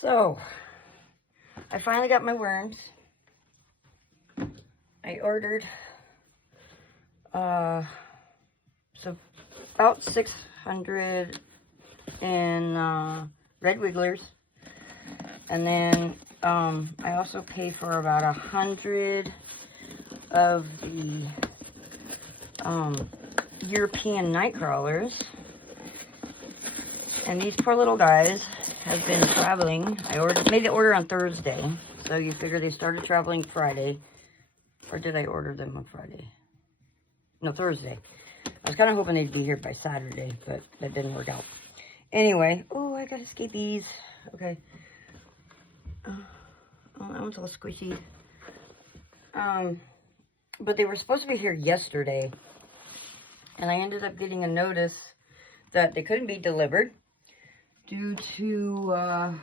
So, I finally got my worms. I ordered, so about 600 in, red wigglers. And then, I also paid for about 100 of the, European night crawlers. And these poor little guys have been traveling. I made the order on Thursday, so you figure they started traveling Friday. Or did I order them on Friday? No, Thursday. I was kind of hoping they'd be here by Saturday, but that didn't work out. Anyway, oh, I got escapees. Okay. Oh, that one's a little squishy. But they were supposed to be here yesterday, and I ended up getting a notice that they couldn't be delivered due to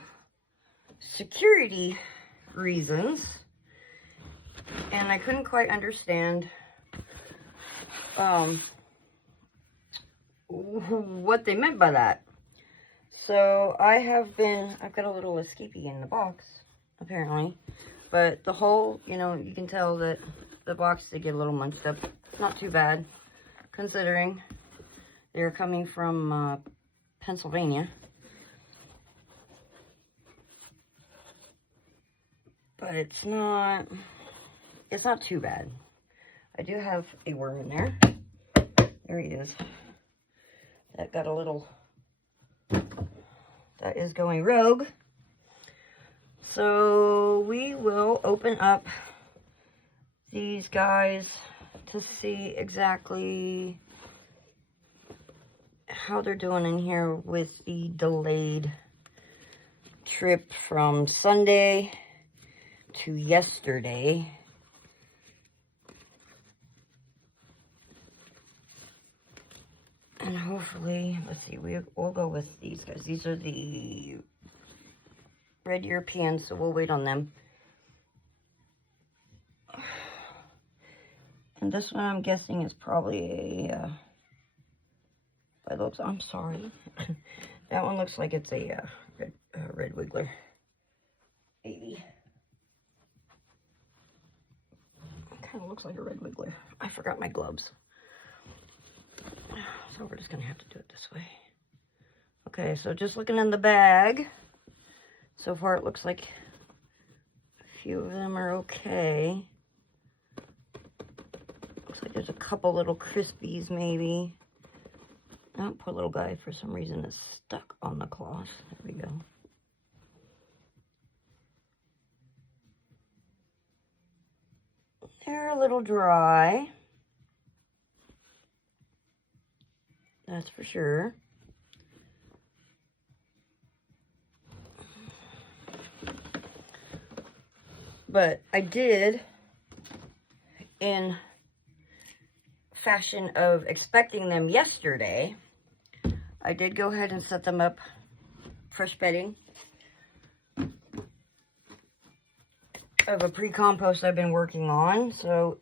security reasons, and I couldn't quite understand what they meant by that. So I've got a little escapee in the box, apparently, but the whole, you can tell that the box did get a little munched up. Not too bad, considering they're coming from Pennsylvania. But it's not too bad. I do have a worm in there. There he is. That got a little, that is going rogue. So we will open up these guys to see exactly how they're doing in here with the delayed trip from Sunday to yesterday. And hopefully, let's see, we'll go with these guys. These are the red Europeans, so we'll wait on them. And this one I'm guessing is probably a, by looks, I'm sorry. That one looks like it's a red wiggler. Maybe. Kind of looks like a red wiggler. I forgot my gloves. So we're just going to have to do it this way. Okay, so just looking in the bag. So far it looks like a few of them are okay. Looks like there's a couple little crispies maybe. Oh, poor little guy for some reason is stuck on the cloth. There we go. They're a little dry. That's for sure. But I did, in fashion of expecting them yesterday, I did go ahead and set them up fresh bedding of a pre-compost I've been working on. So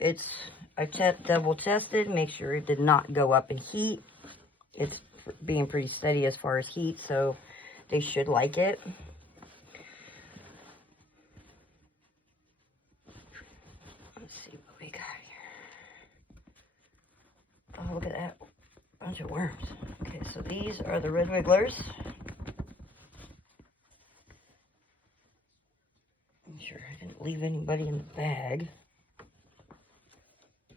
I double tested, make sure it did not go up in heat. It's being pretty steady as far as heat, so they should like it. Let's see what we got here. Oh, look at that bunch of worms. Okay, so these are the red wigglers. I'm sure I didn't leave anybody in the bag.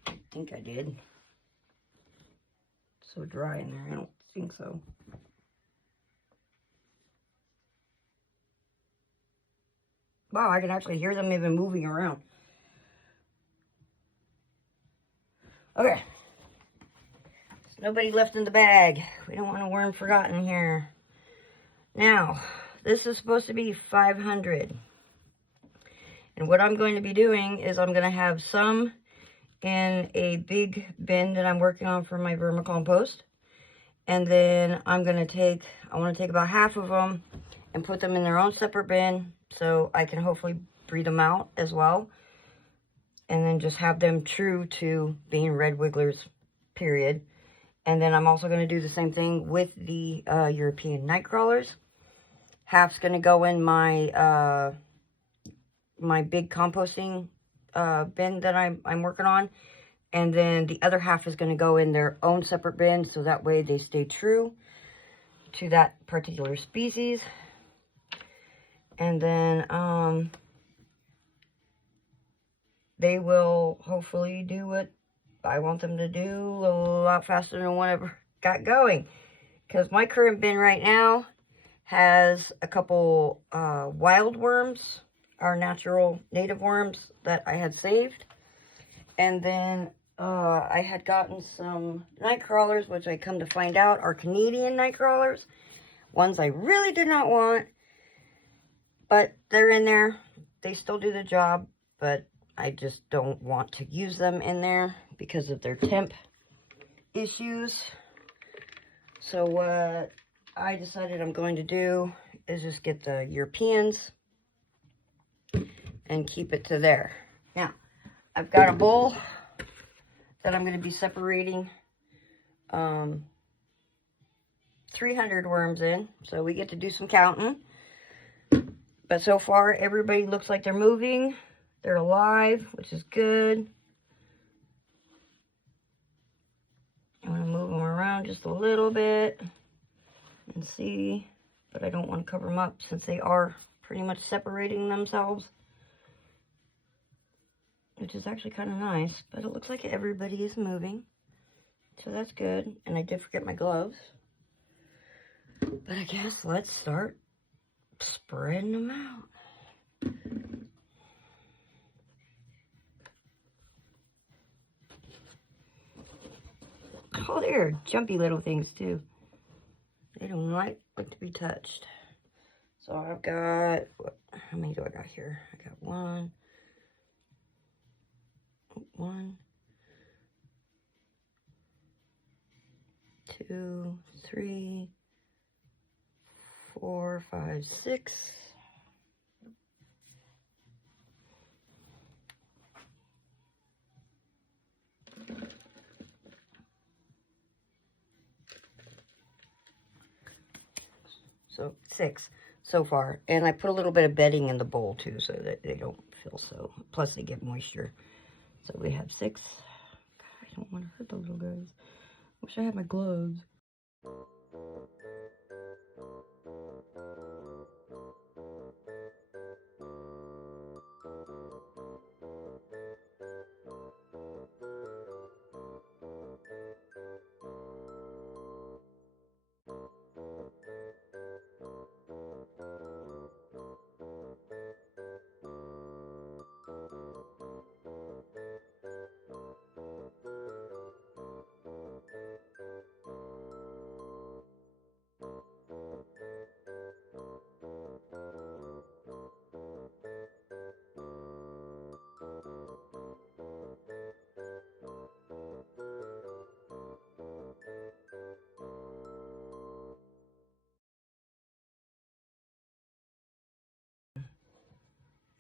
I think I did. It's so dry in there, I don't think so. Wow, I can actually hear them even moving around. Okay. There's nobody left in the bag. We don't want a worm forgotten here. Now, this is supposed to be 500. And what I'm going to be doing is I'm going to have some in a big bin that I'm working on for my vermicompost. And then I want to take about half of them and put them in their own separate bin so I can hopefully breed them out as well. And then just have them true to being red wigglers, period. And then I'm also going to do the same thing with the European night crawlers. Half's going to go in my my big composting bin that I'm working on. And then the other half is going to go in their own separate bin, so that way they stay true to that particular species. And then they will hopefully do what I want them to do a lot faster than whatever got going. Because my current bin right now has a couple wild worms, our natural native worms that I had saved. And then I had gotten some night crawlers, which I come to find out are Canadian night crawlers. Ones I really did not want, but they're in there. They still do the job, but I just don't want to use them in there because of their temp issues. So what I decided I'm going to do is just get the Europeans and keep it to there. Now, I've got a bowl that I'm going to be separating 300 worms in, so we get to do some counting. But so far, everybody looks like they're moving. They're alive, which is good. I'm going to move them around just a little bit and see, but I don't want to cover them up since they are pretty much separating themselves, which is actually kind of nice. But it looks like everybody is moving, so that's good. And I did forget my gloves, but I guess let's start spreading them out. Oh, they're jumpy little things too. They don't like to be touched. So I've got, how many do I got here? I got one, 2, 3, 4, 5, 6. So 6 so far. And I put a little bit of bedding in the bowl too, so that they don't feel so, plus they get moisture. So we have 6. God, I don't want to hurt the little guys. Wish I had my gloves.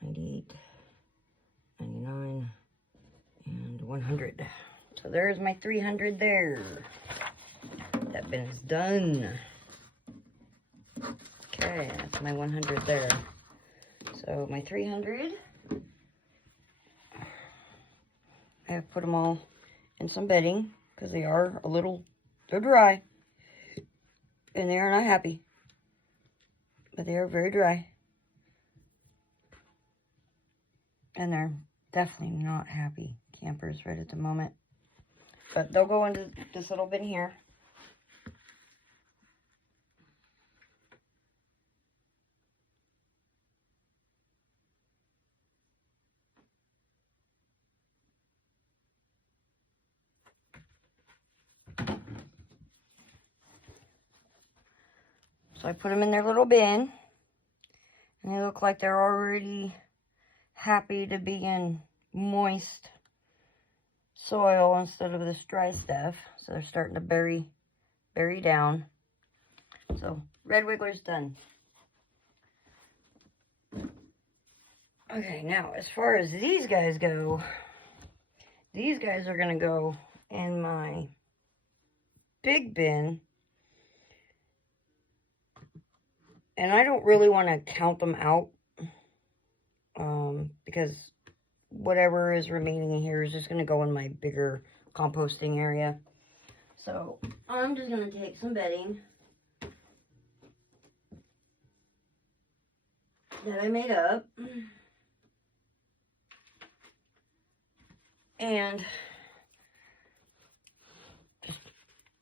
$98, $99, and $100. So there's my 300 there. That bin is done. Okay, that's my 100 there. So my 300, I have put them all in some bedding because they are a little, they're dry. And they are not happy. But they are very dry. And they're definitely not happy campers right at the moment. But they'll go into this little bin here. So I put them in their little bin. And they look like they're already happy to be in moist soil instead of this dry stuff. So they're starting to bury down. So red wiggler's done. Okay, now as far as these guys go, these guys are going to go in my big bin. And I don't really want to count them out, because whatever is remaining in here is just going to go in my bigger composting area. So I'm just going to take some bedding that I made up and just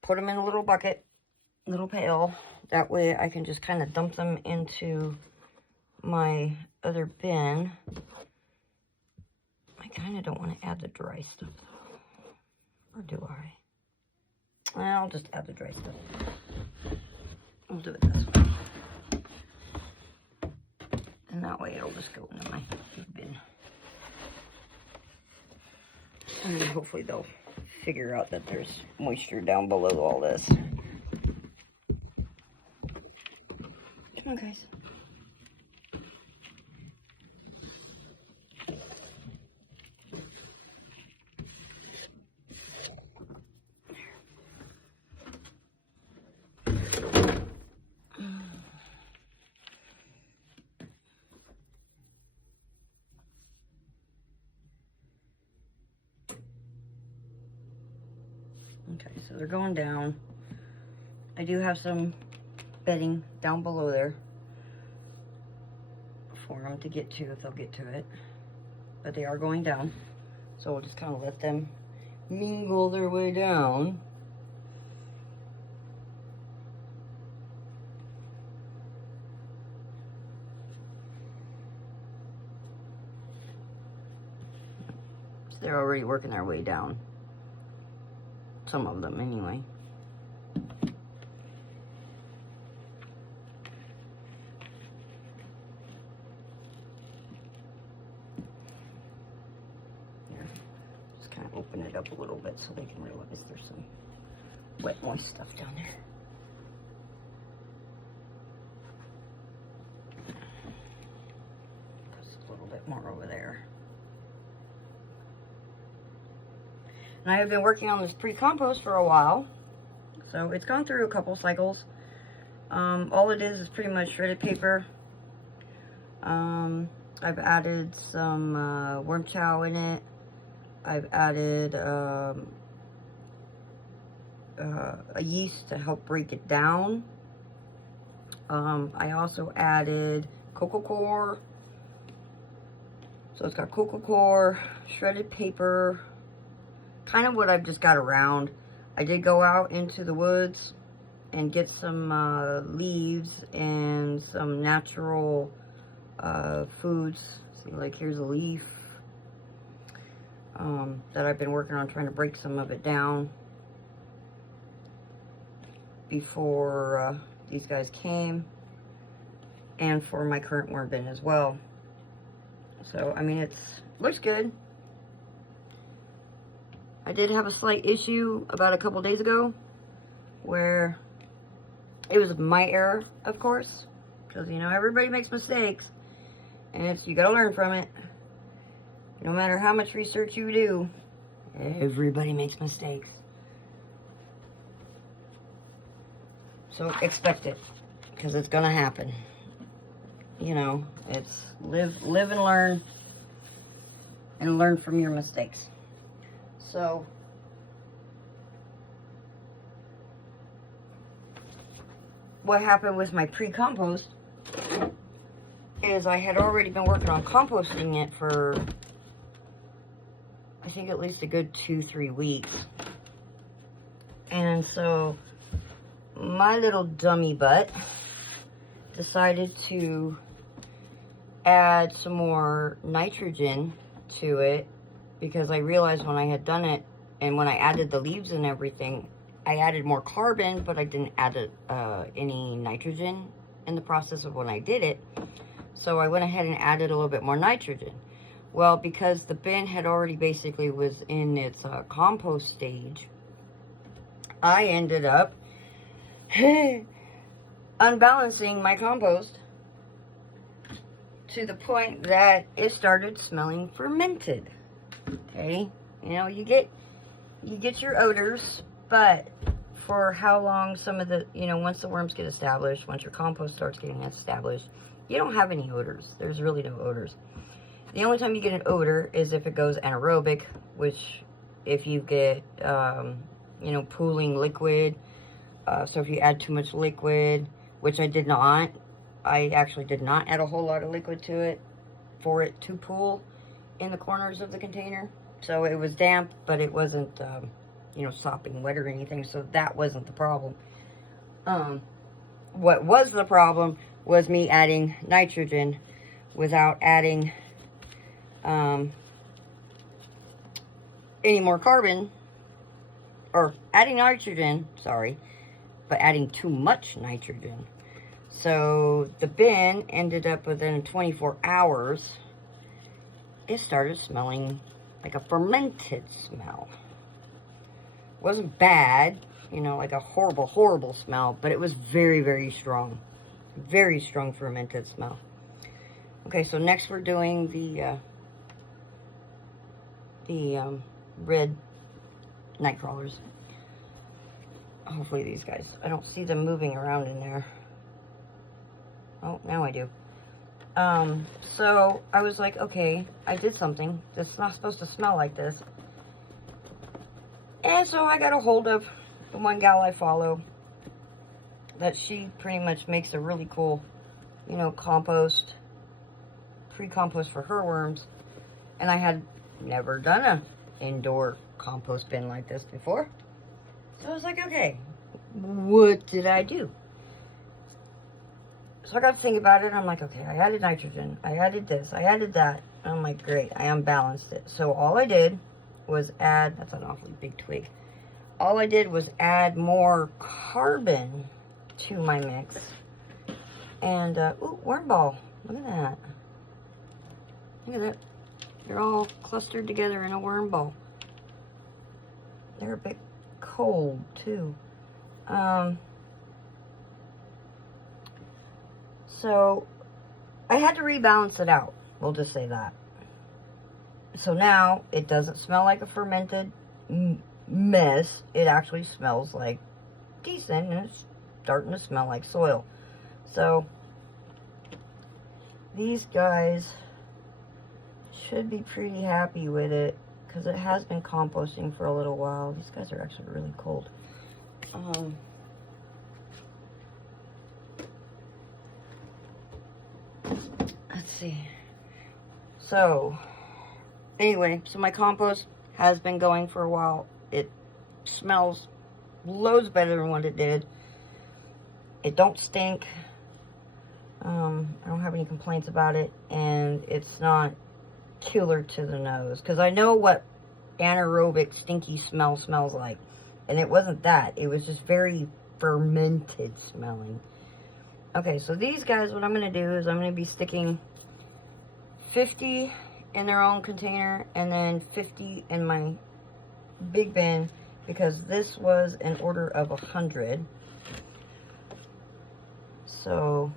put them in a little bucket, little pail. That way I can just kind of dump them into my other bin. I kind of don't want to add the dry stuff though. Or do I? I'll just add the dry stuff. I'll do it this way. And that way it'll just go into my bin. And then hopefully they'll figure out that there's moisture down below all this. Come on, guys. Okay, so they're going down. I do have some bedding down below there for them to get to if they'll get to it. But they are going down. So we'll just kind of let them mingle their way down. So they're already working their way down. Some of them, anyway. Here, just kind of open it up a little bit so they can realize there's some wet, moist stuff down there. Just a little bit more over there. And I have been working on this pre-compost for a while, so it's gone through a couple cycles. All it is pretty much shredded paper. I've added some worm chow in it. I've added a yeast to help break it down. I also added cocoa coir. So it's got cocoa coir, shredded paper, kind of what I've just got around. I did go out into the woods and get some leaves and some natural foods. See, like here's a leaf that I've been working on trying to break some of it down before these guys came, and for my current worm bin as well. So, I mean, looks good. I did have a slight issue about a couple days ago where it was my error, of course, because, you know, everybody makes mistakes, and you gotta learn from it. No matter how much research you do, everybody makes mistakes. So expect it, because it's gonna happen. You know, it's live and learn from your mistakes. So, what happened with my pre-compost is I had already been working on composting it for, I think, at least a good 2-3 weeks. And so, my little dummy butt decided to add some more nitrogen to it, because I realized when I had done it and when I added the leaves and everything, I added more carbon, but I didn't add any nitrogen in the process of when I did it. So I went ahead and added a little bit more nitrogen. Well, because the bin had already basically was in its compost stage, I ended up unbalancing my compost to the point that it started smelling fermented. Okay, you know, you get your odors, but for how long some of the, once the worms get established, once your compost starts getting established, you don't have any odors. There's really no odors. The only time you get an odor is if it goes anaerobic, which if you get, pooling liquid. So if you add too much liquid, which I did not, I actually did not add a whole lot of liquid to it for it to pool in the corners of the container. So it was damp, but it wasn't, sopping wet or anything, so that wasn't the problem. What was the problem was me adding nitrogen without adding any more carbon, or adding nitrogen, sorry, but adding too much nitrogen. So the bin ended up within 24 hours, it started smelling like a fermented smell. It wasn't bad, like a horrible, horrible smell, but it was very, very strong. Very strong fermented smell. Okay, so next we're doing the red night crawlers. Hopefully these guys, I don't see them moving around in there. Oh, now I do. So I was like, okay, I did something. This is not supposed to smell like this. And so I got a hold of the one gal I follow, that she pretty much makes a really cool, compost, pre-compost for her worms. And I had never done a indoor compost bin like this before. So I was like, okay, what did I do? So I got to think about it. I'm like, okay, I added nitrogen. I added this. I added that. I'm like, great. I unbalanced it. So all I did was add, that's an awfully big twig. All I did was add more carbon to my mix. And, ooh, worm ball. Look at that. Look at that. They're all clustered together in a worm ball. They're a bit cold, too. So I had to rebalance it out. We'll just say that. So now it doesn't smell like a fermented mess. It actually smells like decent, and it's starting to smell like soil. So these guys should be pretty happy with it, because it has been composting for a little while. These guys are actually really cold. Let's see. So anyway, so my compost has been going for a while. It smells loads better than what it did. It don't stink. I don't have any complaints about it, and it's not killer to the nose, because I know what anaerobic stinky smell smells like, and it wasn't that. It was just very fermented smelling. Okay, so these guys, what I'm going to do is I'm going to be sticking 50 in their own container and then 50 in my big bin, because this was an order of 100. So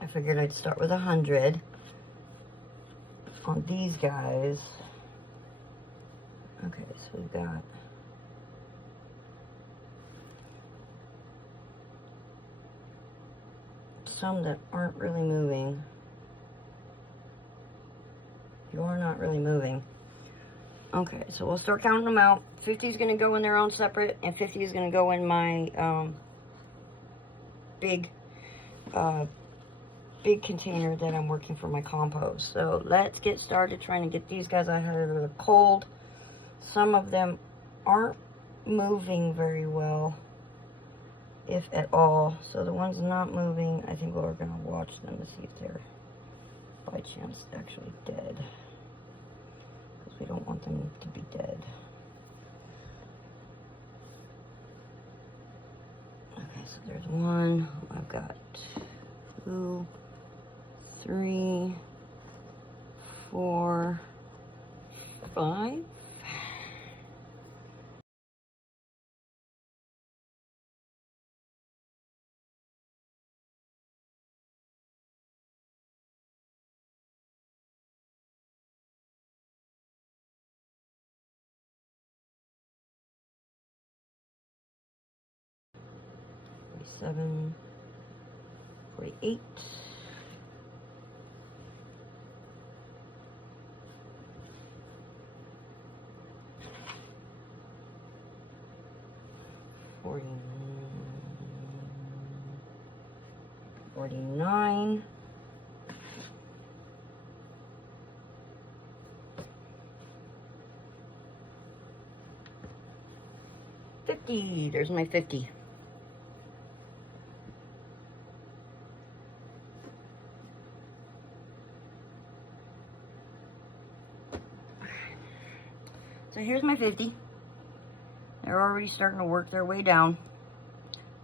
I figured I'd start with 100 on these guys. Okay, so we've got some that aren't really moving. You are not really moving. Okay, so we'll start counting them out. 50 is going to go in their own separate, and 50 is going to go in my big container that I'm working for my compost. So let's get started trying to get these guys out of the cold. Some of them aren't moving very well, if at all. So the ones not moving, I think we're going to watch them to see if they're by chance actually dead, because we don't want them to be dead. Okay, so there's one. I've got 2, 3, 4, 5. 47, 48. 49. 50. There's my 50. So here's my 50. They're already starting to work their way down.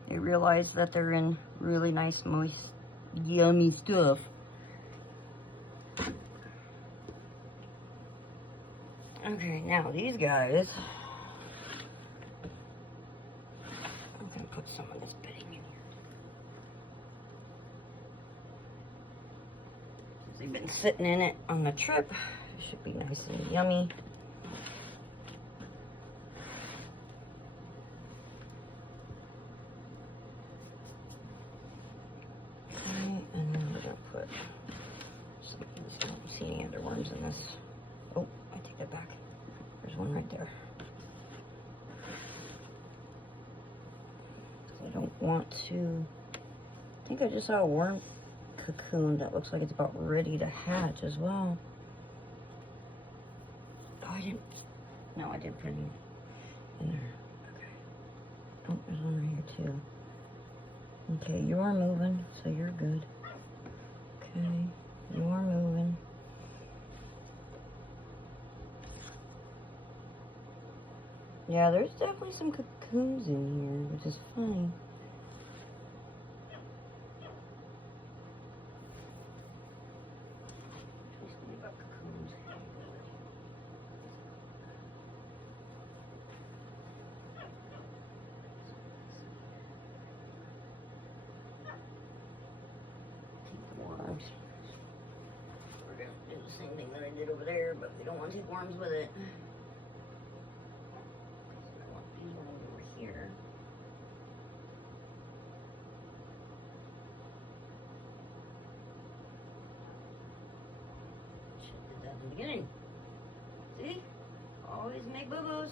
They realize that they're in really nice, moist, yummy stuff. Okay, now these guys, I'm gonna put some of this bedding in here. Since they've been sitting in it on the trip, it should be nice and yummy. In this. Oh, I take that back. There's one right there. I don't want to. I think I just saw a worm cocoon that looks like it's about ready to hatch as well. Oh, I didn't. No, I did put it in there. Okay. Oh, there's one right here too. Okay, you are moving, so you're good. Okay, you are moving. Yeah, there's definitely some cocoons in here, which is fine. Worms. We're going to do the same thing that I did over there, but we don't want to take worms with it. Here. Should have did that in the beginning. See? Always make boo-boos.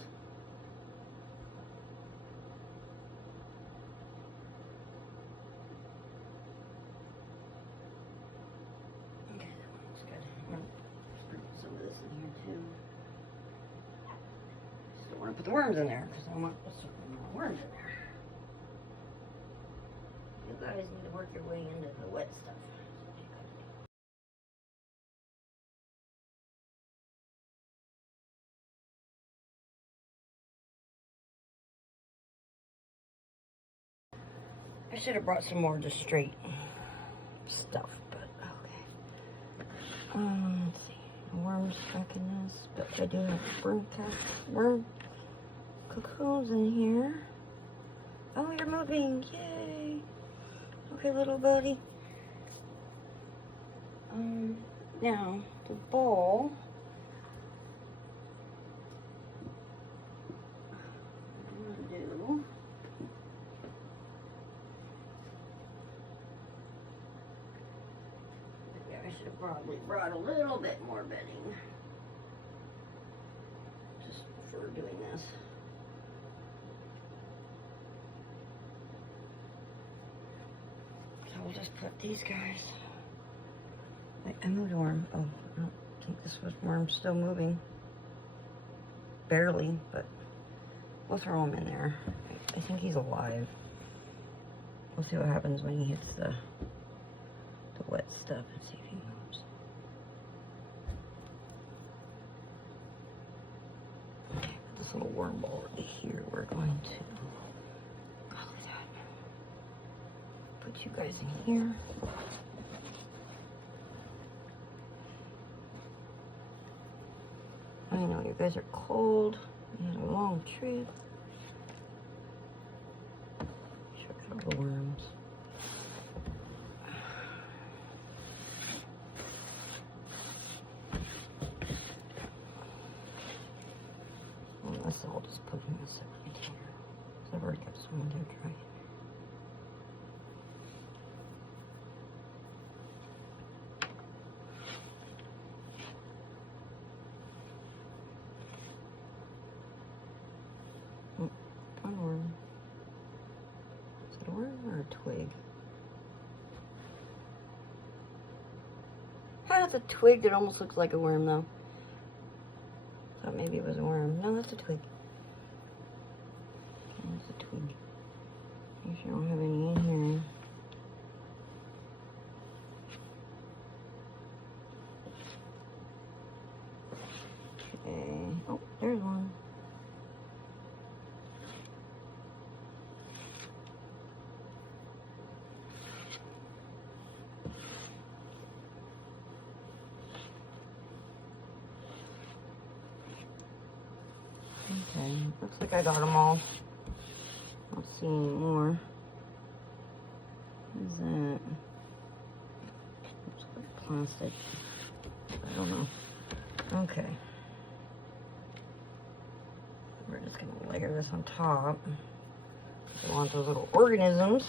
Okay, that one looks good. I'm going to sprinkle some of this in here too. Still want to put the worms in there because I want a certain amount of worms in there. You guys need to work your way into the wet stuff. I should have brought some more just straight stuff, but okay. Let's see. Worms stuck in this, but I do have worm cocoons in here. Oh, you're moving! Yay! Okay, little buddy. Now the bowl. I'm gonna do. Maybe I should have probably brought a little bit more bedding, just for doing this. So we'll just put these guys. I moved a worm. Oh, I don't think this worm's still moving. Barely, but we'll throw him in there. I think he's alive. We'll see what happens when he hits the wet stuff and see if he moves. Okay, this little worm ball right here, we're going to follow that. Put you guys in here. I know you guys are cold. You had a long trip. Check out the worms. And this I'll just put in a separate container. So I've already got some of there dry. That's a twig that almost looks like a worm, though. Thought maybe it was a worm. No, that's a twig. That's a twig. Make sure I don't have any in here. Okay. Oh, there's one. Okay, looks like I got them all. Don't see any more. What is that? Looks like plastic. I don't know. Okay. We're just gonna layer this on top. I want those little organisms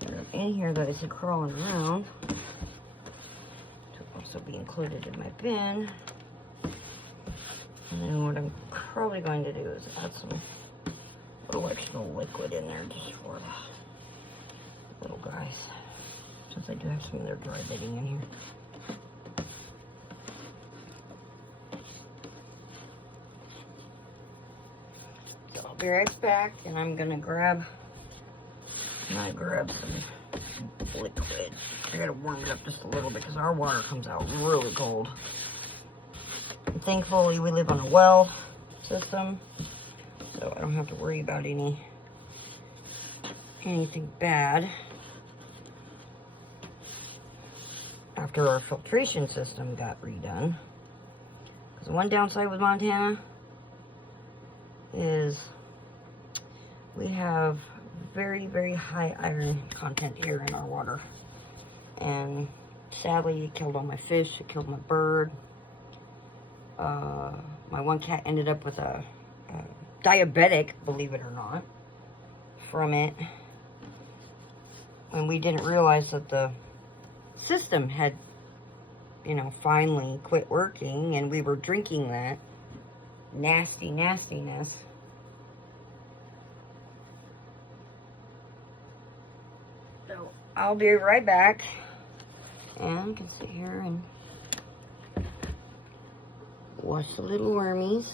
that are in here that I see crawling around to also be included in my bin. And then what I'm probably going to do is add some little extra liquid in there just for the little guys. Since I do have some of their dry bedding in here. So I'll be right back, and I'm gonna grab some liquid. I gotta warm it up just a little bit because our water comes out really cold. And thankfully, we live on a well system, so I don't have to worry about anything bad. After our filtration system got redone. Because one downside with Montana is we have very, very high iron content here in our water. And sadly, it killed all my fish, it killed my bird. My one cat ended up with a diabetic, believe it or not, from it. And we didn't realize that the system had, finally quit working, and we were drinking that nastiness. So I'll be right back, and I can sit here and wash the little wormies.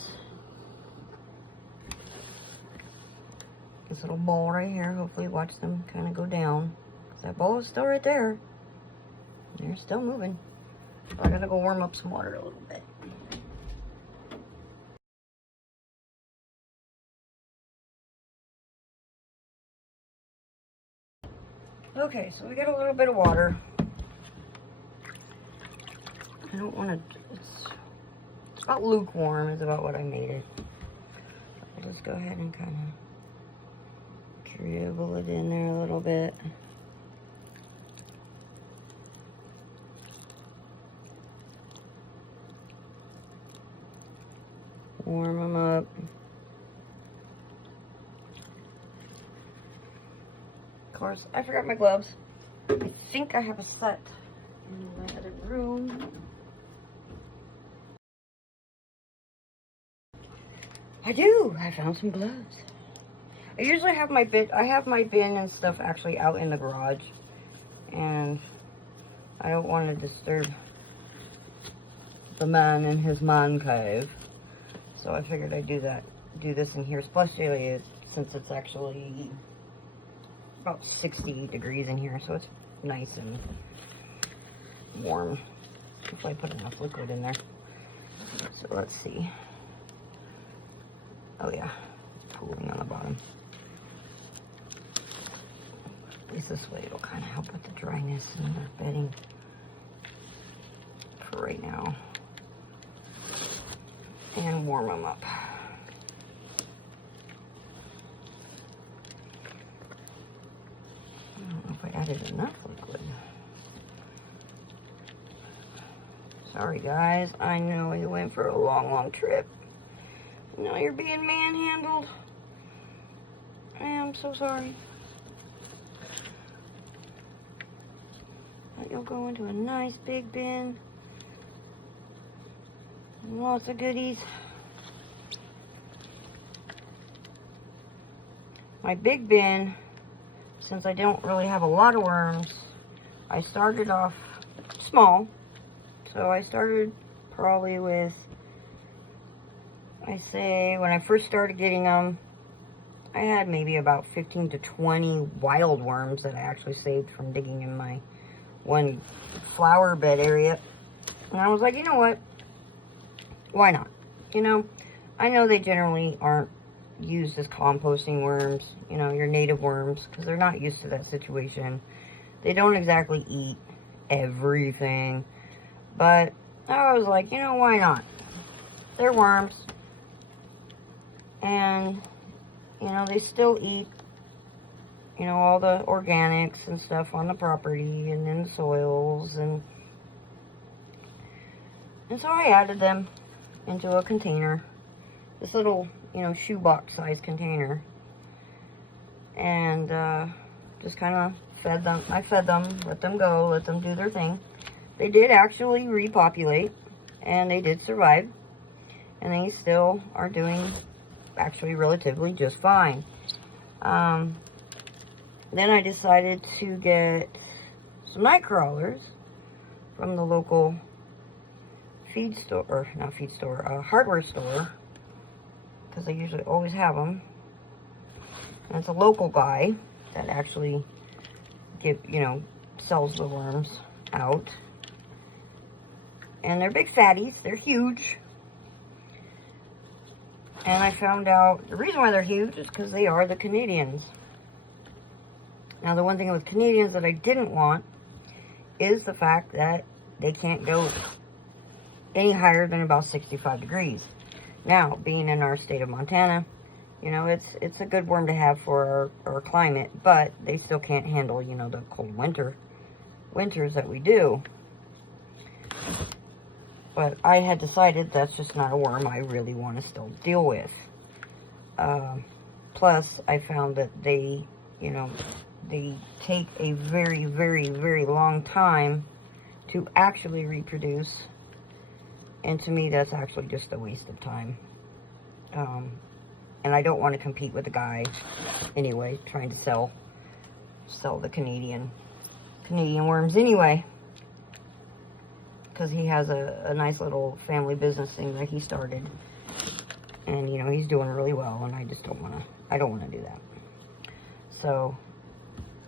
This little bowl right here, hopefully watch them kind of go down. That bowl is still right there. They're still moving. So I gotta go warm up some water a little bit. Okay, so we got a little bit of water. I don't want to, it's about lukewarm is about what I made it. I'll just go ahead and kind of dribble it in there a little bit. Warm them up. Of course, I forgot my gloves. I think I have a set in my other room. I do. I found some gloves. I usually have my bin and stuff actually out in the garage, and I don't want to disturb the man in his man cave. So I figured I'd do this in here, especially since it's actually about 60 degrees in here, so it's nice and warm. Hopefully I put enough liquid in there. So let's see. Oh yeah, it's pooling on the bottom. At least this way it'll kind of help with the dryness in the bedding for right now. And warm them up. I don't know if I added enough liquid. Sorry guys, I know you went for a long trip. Now you're being manhandled. I am so sorry. But you'll go into a nice big bin. Lots of goodies. My big bin, since I don't really have a lot of worms, I started off small, So I started probably with, I say, when I first started getting them, I had maybe about 15 to 20 wild worms that I actually saved from digging in my one flower bed area. And I was like, you know what? Why not? You know, I know they generally aren't used as composting worms, you know, your native worms, because they're not used to that situation. They don't exactly eat everything. But I was like, you know, why not? They're worms. And, you know, they still eat, you know, all the organics and stuff on the property and in the soils. And so I added them into a container. This little, you know, shoebox size container. And just kind of fed them. I fed them, let them go, let them do their thing. They did actually repopulate, and they did survive. And they still are doing actually relatively just fine. Then I decided to get some night crawlers from the local feed store, or not feed store, hardware store, because they usually always have them. And it's a local guy that actually sells the worms out. And they're big fatties. They're huge. And I found out the reason why they're huge is because they are the Canadians. Now, the one thing with Canadians that I didn't want is the fact that they can't go any higher than about 65 degrees. Now, being in our state of Montana, you know, it's a good worm to have for our climate, but they still can't handle, you know, the cold winters that we do. But I had decided that's just not a worm I really want to still deal with. Plus, I found that they, you know, they take a very, very, very long time to actually reproduce. And to me, that's actually just a waste of time. And I don't want to compete with the guy anyway, trying to sell the Canadian worms anyway. Because he has a nice little family business thing that he started. And, you know, he's doing really well, and I just don't want to do that. So,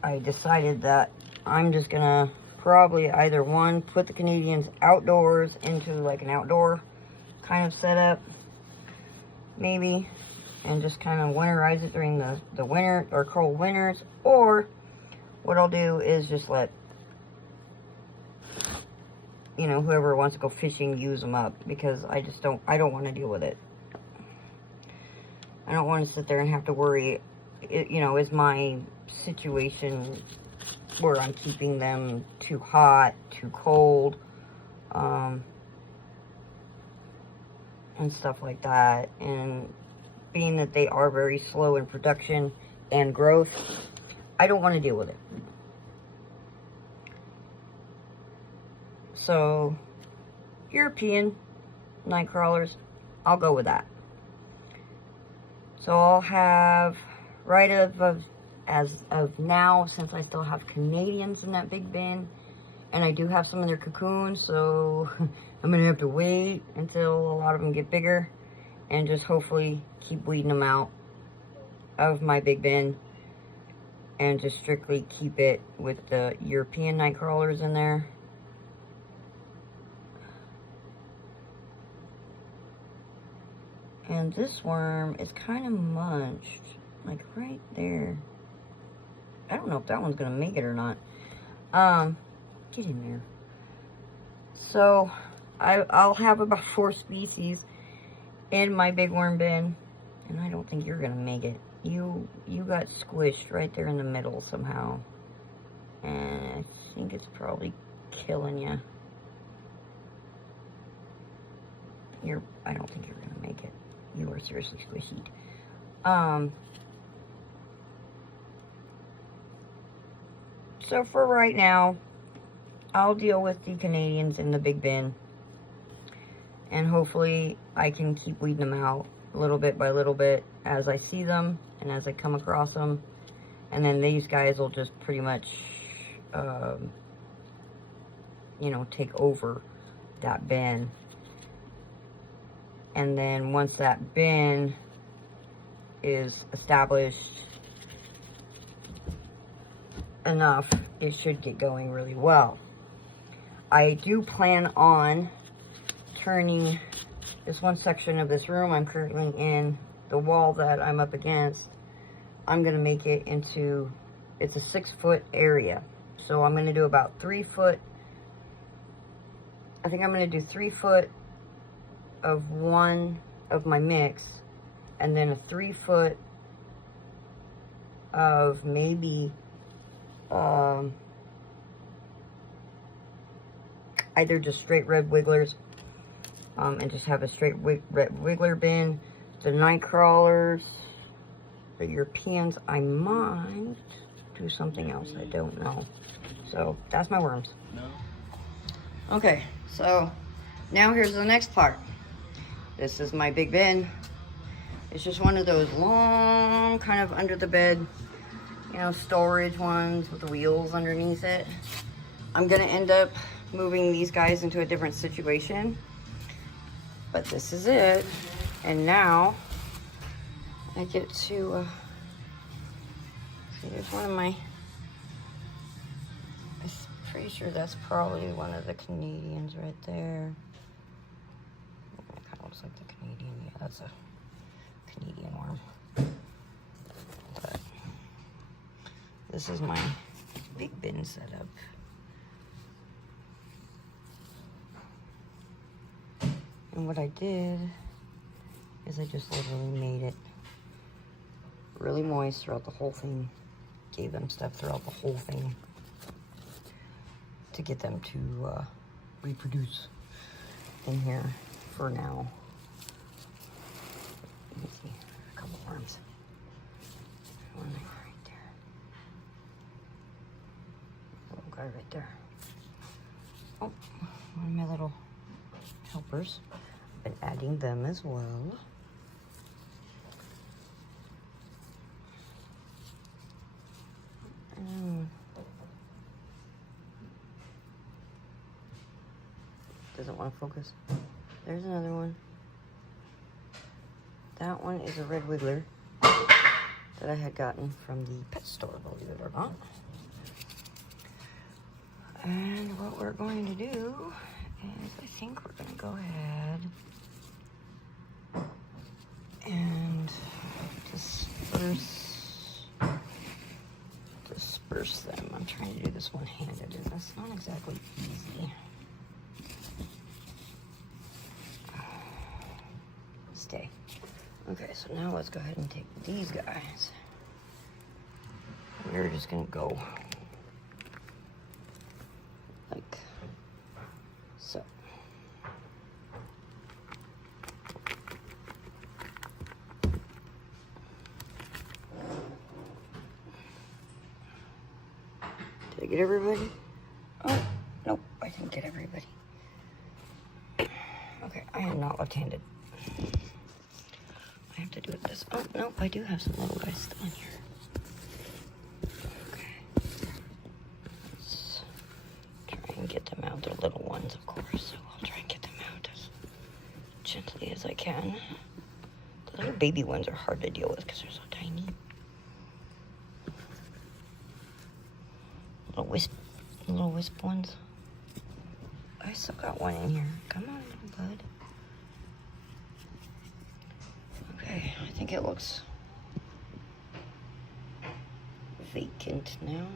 I decided that I'm just going to probably either, one, put the Canadians outdoors into, like, an outdoor kind of setup, maybe, and just kind of winterize it during the winter, or cold winters, or what I'll do is just let, you know, whoever wants to go fishing use them up, because I don't want to deal with it. I don't want to sit there and have to worry, you know, is my situation where I'm keeping them too hot, too cold, and stuff like that. And being that they are very slow in production and growth, I don't want to deal with it. So, European night crawlers, I'll go with that. So I'll have, as of now, since I still have Canadians in that big bin, and I do have some in their cocoons, so I'm going to have to wait until a lot of them get bigger, and just hopefully keep weeding them out of my big bin, and just strictly keep it with the European night crawlers in there. And this worm is kind of munched, like right there. I don't know if that one's going to make it or not. Get in there. So, I'll have about 4 species in my big worm bin. And I don't think you're going to make it. You got squished right there in the middle somehow. And I think it's probably killing you. I don't think you're going to make it. You are seriously squishy. So for right now, I'll deal with the Canadians in the big bin. And hopefully I can keep weeding them out little bit by little bit as I see them and as I come across them. And then these guys will just pretty much, you know, take over that bin. And then once that bin is established enough, it should get going really well. I do plan on turning this one section of this room I'm currently in, the wall that I'm up against, I'm going to make it into, it's a 6-foot area. So I'm going to do about 3 foot, I think I'm going to do 3 foot of one of my mix, and then a 3 foot of maybe either just straight red wigglers, and just have a straight red wiggler bin. The night crawlers, the Europeans, I might do something else, I don't know. So that's my worms. No. Okay, so now here's the next part. This is my big bin. It's just one of those long, kind of under the bed, you know, storage ones with the wheels underneath it. I'm gonna end up moving these guys into a different situation, but this is it. And now I get to see, there's one of my, I'm pretty sure that's probably one of the Canadians right there. It kind of looks like the Canadian. Yeah, that's a Canadian worm. But this is my big bin setup. And what I did is I just literally made it really moist throughout the whole thing. Gave them stuff throughout the whole thing to get them to reproduce in here for now. Let me see, a couple worms. One right there. Little guy right there. Oh, one of my little helpers. Been adding them as well. Doesn't want to focus. There's another one. That one is a red wiggler that I had gotten from the pet store, believe it or not. And what we're going to do is I think we're going to go ahead and disperse them. I'm trying to do this one-handed, and that's not exactly easy. Stay. Okay, so now let's go ahead and take these guys. We're just gonna go like so. Did I get everybody? Oh, nope, I didn't get everybody. Okay, I am not left-handed. I have to do it this. Oh, nope, I do have some little guys still in here. Okay. Let's try and get them out. They're little ones, of course, so I'll try and get them out as gently as I can. The little baby ones are hard to deal with because they're so tiny. Little wisp ones. I still got one in here. Come on, little bud. Okay, I think it looks vacant now.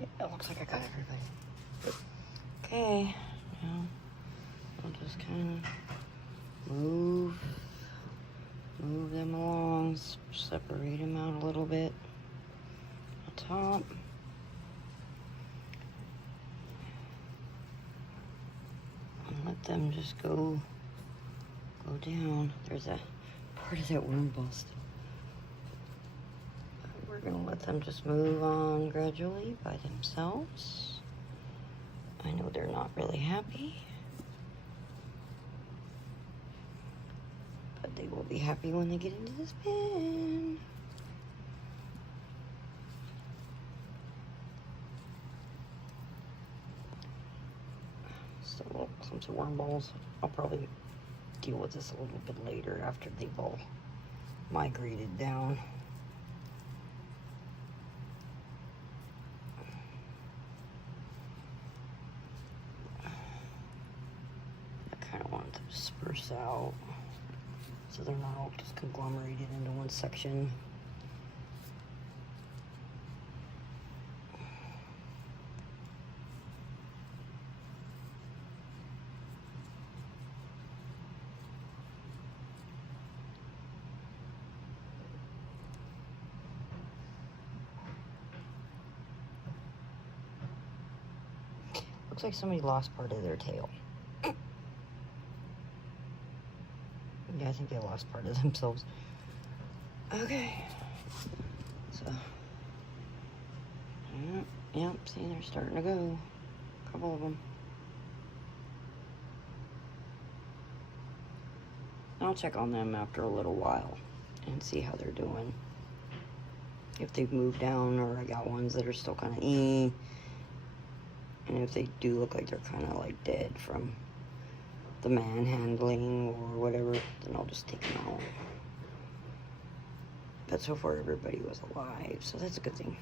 Yeah, it looks like I got everybody. Okay, now I'll just kind of move them along, separate them out a little bit on top. And let them just go down. There's a part of that worm bust. We're gonna let them just move on gradually by themselves. I know they're not really happy, but they will be happy when they get into this bin. little clumps of worm balls. I'll probably deal with this a little bit later after they've all migrated down. I kind of want them to disperse out so they're not all just conglomerated into one section. Looks like somebody lost part of their tail. Yeah, I think they lost part of themselves. Okay. So, yep, see, they're starting to go. A couple of them. I'll check on them after a little while and see how they're doing. If they've moved down, or I got ones that are still kind of and if they do look like they're kind of like dead from the manhandling or whatever, then I'll just take them out. But so far everybody was alive, so that's a good thing.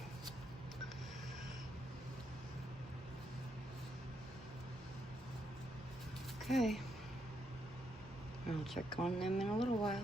Okay. I'll check on them in a little while.